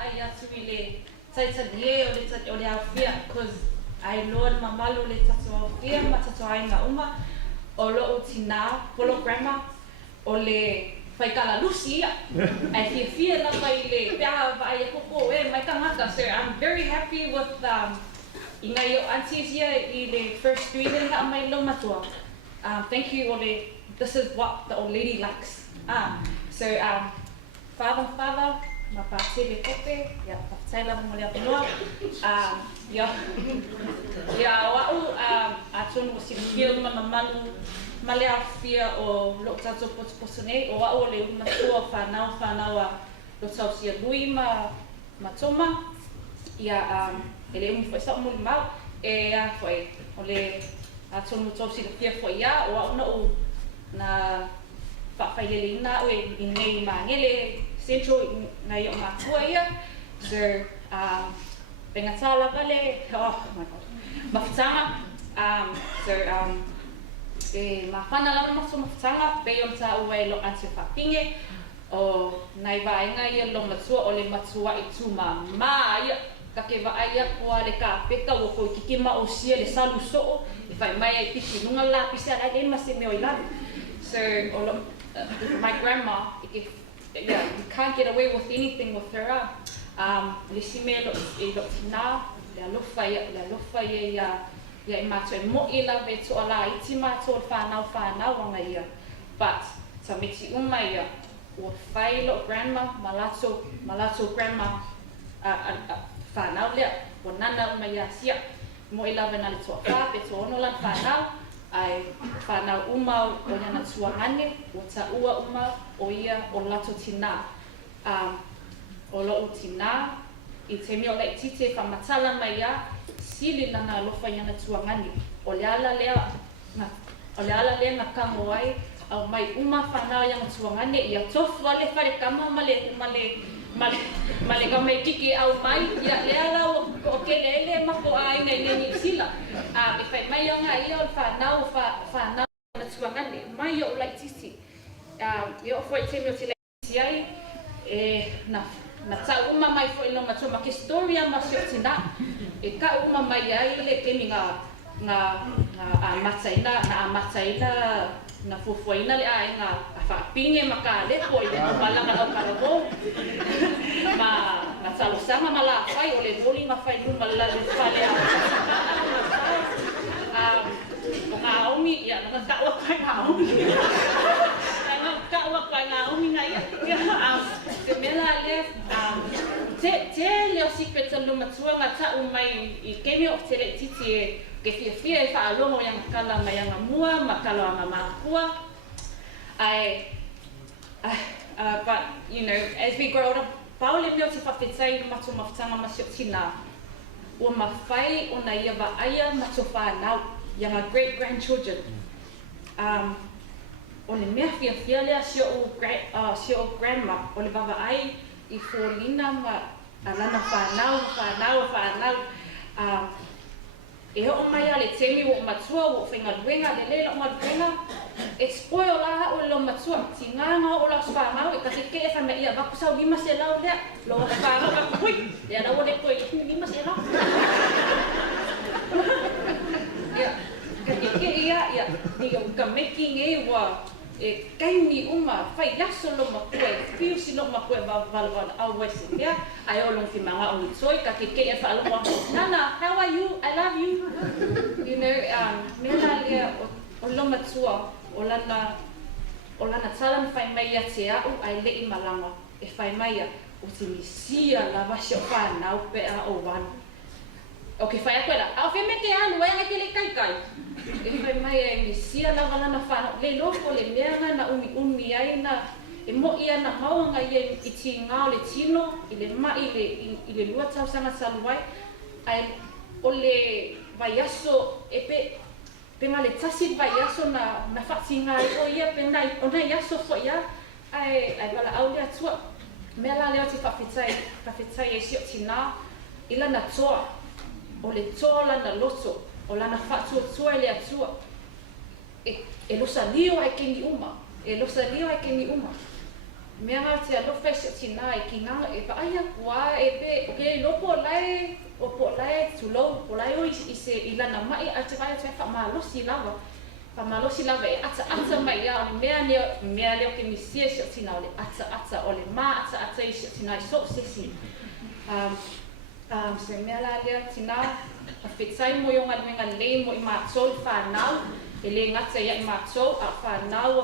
ai atu I le taitanie o le awhia, because ai loa mamalu le tatu awhia ma tatu ainga uma o loo tina holograma o le whaikala lusi ia. Ai fia na mai le pea vai koko mai tangata. So I'm very happy with ingai o aunties here I le first reading na mai lo matua. Thank you ole. This is what the old lady likes. So father, mapatele kope, ya pataila mo le apinoa. Ya wau atun o sifil mamalu male afia o Lotoausia Lui o wau le matua whanau Lotoausia Lui matoma. Ya ele foi sa Molimau foi ole atun Lotoausia Lui foi ya o wau no na whawhailelina ue I nei mangele central ngai o makua ia. So pengatala vale, oh my god, mafutanga. So mawhana lama maso mafutanga pe on ta ue lo anse whapinge o nai vaenga ia lo matua o le matua I tuma ia ka ke vaia kua le ka peka o ko kikima o sia le salu soo I whai mai e piki nunga la pisa la le mase me o ilani. So my grandma, you can't get away with anything with her. Lisime lo tina, le alofa ia I mato e mo ila ve to ala iti mato whanau anga ia. But sa miti uma ia, o whai lo grandma, malato grandma whanau lea, o nana uma ia sia, mo ila ve na le toa wha, pe to ono lan whanau, ai whanau uma o yana tuangane, o ta ua uma o ia o lato tina. O loo tina, I te mea o lai tite whamatala mai ia, sili nana alofa yana tuangane. O le ala lea na kango ai, au mai uma whanau yana tuangane, ia tofu ale whare kama male kamei tiki au mai, ia le ala o kele ele mako ai nei neni sila. E whai mai o ngā ia o whanau yana tuangane, mai o lai titi. Ia o fwoi te mea o te lai titi ai, na tau uma mai fo ilo matua ma ke storia ma sio tina e ka uma mai ai le kemi nga mataina na fufuaina le ai nga whaapinge maka le po I le malanga au karabo ma talo sama mala whai o le boli ma whai luma le whale o ngā omi ia nga kaua kai ngā omi kaua kai ngā omi nga ia te mela le te leo secret luma tua nga tau mai I kemi o te le titi ke fia e whaalongo yang kala mai anga mua ma kala anga mākua. But you know, as we grow older, paole meo te whawhetai matu mawhtanga masio tina ua mawhai o na ia vaaya matu whanau yang great grandchildren. O le mea fia lea sio o grandma o le baba ai I fōlina ma alana whanau. E ho mai ale temi o matua o whenga luenga le lelo maluenga e spoil la o lo matua tinganga o la whanau e ka te ke e whana ia wakusau lima se lau lea lo whanau ka kui e ana o le koe lima se lau. Ka te ke ia ni o ka meki nge wa e kaini uma whai yaso lo makue, fiusi lo makue valwana au wesi lea, ai o long timanga o itoi, ka ke e whaalua, Nana, how are you? I love you. You know, mena lea o lo matua, o lana talan whai mai a te au, ai lei malanga, e whai mai a, o te misia la wasi o whanau pe a o wanu. O ke whai a koe la, au whi te anu, ai ke le kai. E whai mai e misia la walana whanau, le loko le meanga na umi ai na, e mo ia na mauanga ia I ti ngao le tino, I le mai I le lua tausanga saluai, ai o le vaiaso e penga le tasi vaiaso na whatinga o ia penai, o nei aso fo ia, ai wala au lea tua, mea la leo te whawhetai e sio tina, ila na toa, o le toa lana loto, o lana whatua tua le atua, e losa lio ai keni uma, Mea tia lo fes tina e kinga e pa ai kwa e pe okay lopo lai o po lai tulo po lai o ise ilana mai a te vai te fa malo si lava pa malo si lava e ata mai ya o mea le ke mi sia tina o le ata o le ma ata i tina i so sesi se mea la le tina a fitsai mo yo ngal le mo I ma sol fa nau e le ngata ya I ma so a fa nau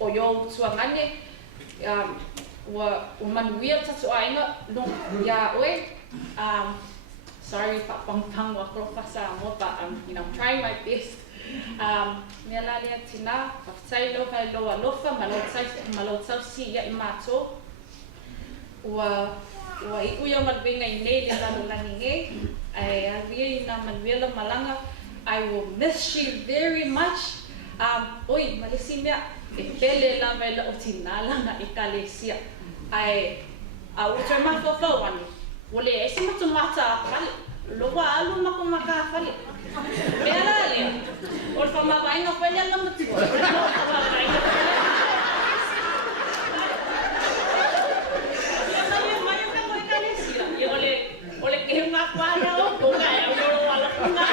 o yo tuangane wa manuia tatu ainga no ya oe sorry pa pang wa ko fasa mo pa I'm trying my best me la le tina pa sai lo vai lo alofa malo tsau si ya I mato wa I uya malbenga I nei le la ninge ai avia na manuia la malanga I will miss you very much oi malesimia e pele la vela o tinala na ekalesia ai a o te ma fo wani ole e sima tu mata fale lo wa alu ma ko maka fale pela le o fa ma vai no pele la mati ole ke ma kwa na o ko ga ya o wala kuna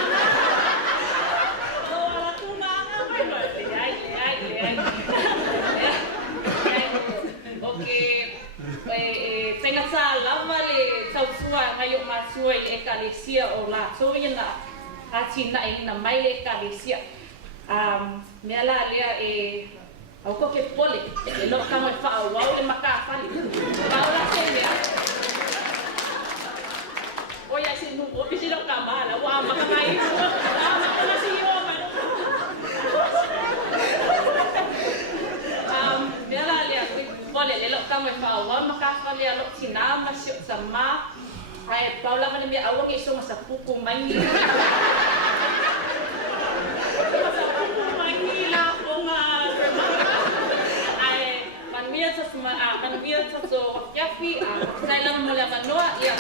tenga sala vale tausua ngayo masua I ekalesia o la so ina hatina ina mai le ekalesia me la lea e au ko ke pole e lo kamo e fa wa le maka fali paula semia oya si no o bisi lo kamala wa maka mai maka si yo me la lea pole le lo kamo e fa wa maka fali lo tina masio sama ai paula vale me awo ke so masa puku mangi manuia sa so yafi sai lang mo la manoa ia